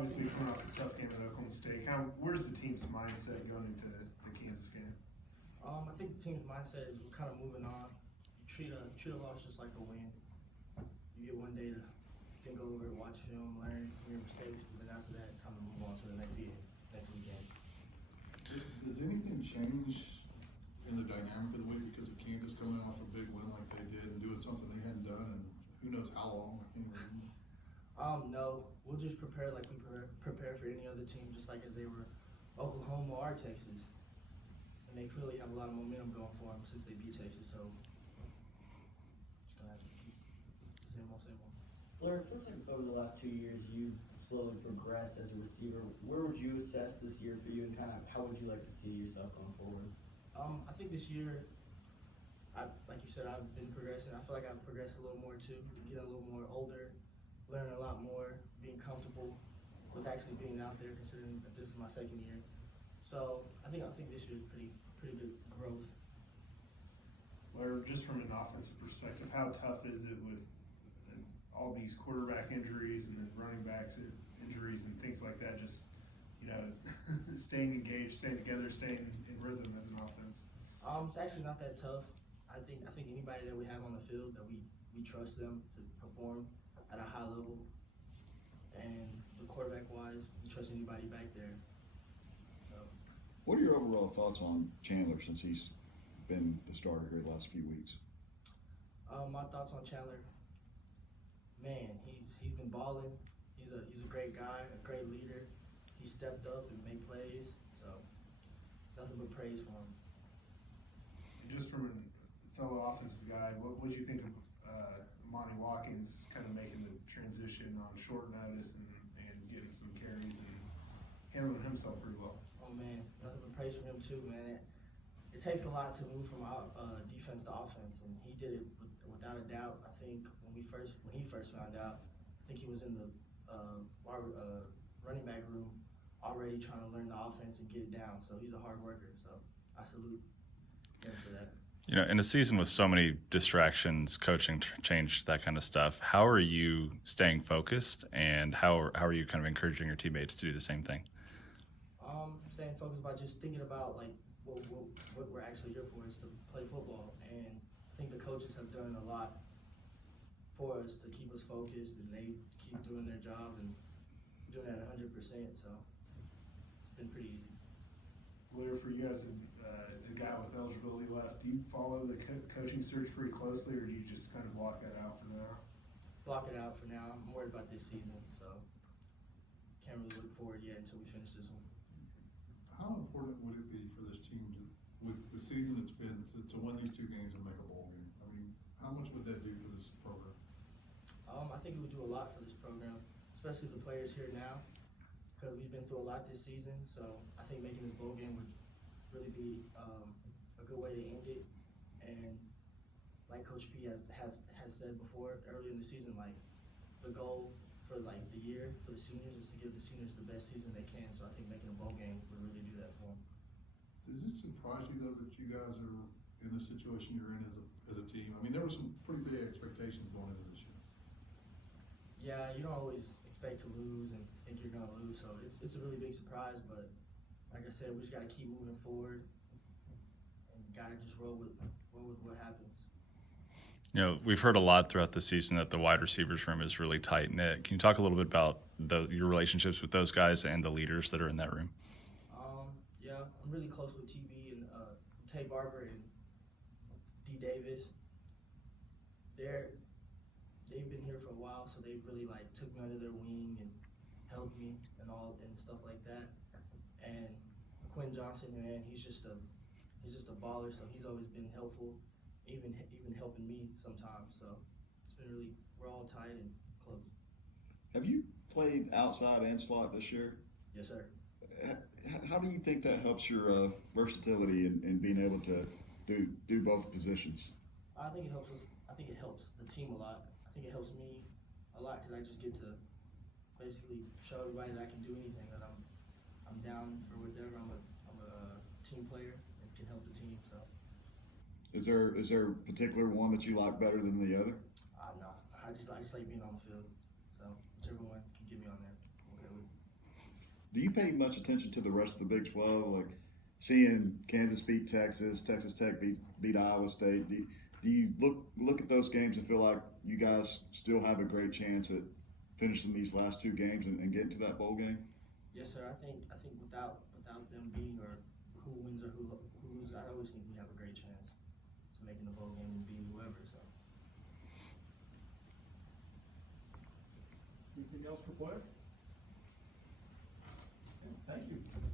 obviously coming off a tough game at Oklahoma State, where's the team's mindset going into the Kansas game? I think the team's mindset is we're kind of moving on. You treat a loss just like a win. You get one day to think over it, watch film, learn from your mistakes, but then after that, it's time to move on to the next weekend. Does anything change in the dynamic of the week because of Kansas coming off a big win like they did and doing something they hadn't done and who knows how long? No, we'll just prepare like we prepare for any other team, just like as they were Oklahoma or Texas. And they clearly have a lot of momentum going for them since they beat Texas, so just gonna have to keep same old. Blair, it feels like over the last 2 years you've slowly progressed as a receiver. Where would you assess this year for you, and kind of how would you like to see yourself going forward? I think this year, like you said, I've been progressing. I feel like I've progressed a little more too, getting a little more older, learning a lot more, being comfortable with actually being out there, considering that this is my second year. So I think this year is pretty good growth. Or just from an offensive perspective, how tough is it with all these quarterback injuries and then running backs injuries and things like that? Just staying engaged, staying together, staying in rhythm as an offense. It's actually not that tough. I think anybody that we have on the field, that we trust them to perform at a high level. And the quarterback wise, we trust anybody back there. So. What are your overall thoughts on Chandler since he's been the starter here the last few weeks? My thoughts on Chandler. Man, he's been balling. He's a great guy, a great leader. He stepped up and made plays. So nothing but praise for him. And just from a fellow offensive guy, what do you think of Monty Watkins kind of making the transition on short notice and getting some carries and handling himself pretty well? Oh man, nothing but praise for him too, man. It takes a lot to move from defense to offense, and he did it without a doubt. I think when he first found out, I think he was in the running back room already trying to learn the offense and get it down. So he's a hard worker. So I salute him for that. In a season with so many distractions, coaching change, that kind of stuff, how are you staying focused, and how are you kind of encouraging your teammates to do the same thing? Staying focused by just thinking about like what we're actually here for is to play football, and I think the coaches have done a lot for us to keep us focused, and they keep doing their job and doing that 100%. So it's been pretty easy. Blair, for you as a guy with eligibility left, do you follow the coaching search pretty closely, or do you just kind of block that out for now? Block it out for now. I'm worried about this season, so can't really look forward yet until we finish this one. How important would it be for this team with the season it's been, to win these 2 games and make a bowl game? I mean, how much would that do for this program? I think it would do a lot for this program, especially the players here now, because we've been through a lot this season. So I think making this bowl game would really be a good way to end it. And like Coach P has said before, earlier in the season, like the goal for like the year for the seniors is to give the seniors the best season they can. So I think making a bowl game would really do that for them. Does it surprise you though that you guys are in the situation you're in as a team? I mean, there were some pretty big expectations going into this year. Yeah, you don't always expect to lose and think you're gonna lose, so it's a really big surprise. But like I said, we just gotta keep moving forward and gotta just roll with what happens. We've heard a lot throughout the season that the wide receivers room is really tight knit. Can you talk a little bit about your relationships with those guys and the leaders that are in that room? Yeah, I'm really close with TB and Tay Barber and D Davis. They've been here for a while, so they've really like took me under their wing and helped me and stuff like that. And Quinn Johnson, man, he's just a baller, so he's always been helpful, even helping me sometimes. So it's been really, we're all tight and close. Have you played outside and slot this year? Yes, sir. How do you think that helps your versatility in being able to do both positions? I think it helps us. I think it helps the team a lot. I think it helps me a lot because I just get to basically show everybody that I can do anything. That I'm down for whatever. I'm a team player and can help the team. So. Is there a particular one that you like better than the other? No, I just like being on the field. So whichever one can get me on there, I'm okay with. do you pay much attention to the rest of the Big 12? Like seeing Kansas beat Texas, Texas Tech beat Iowa State. Do you look at those games and feel like you guys still have a great chance at finishing these last two games and getting to that bowl game? Yes, sir. I think without them beating or who wins or who loses, I always think we have a great chance to making the bowl game and beating whoever. So. Anything else for Blair? Okay, thank you.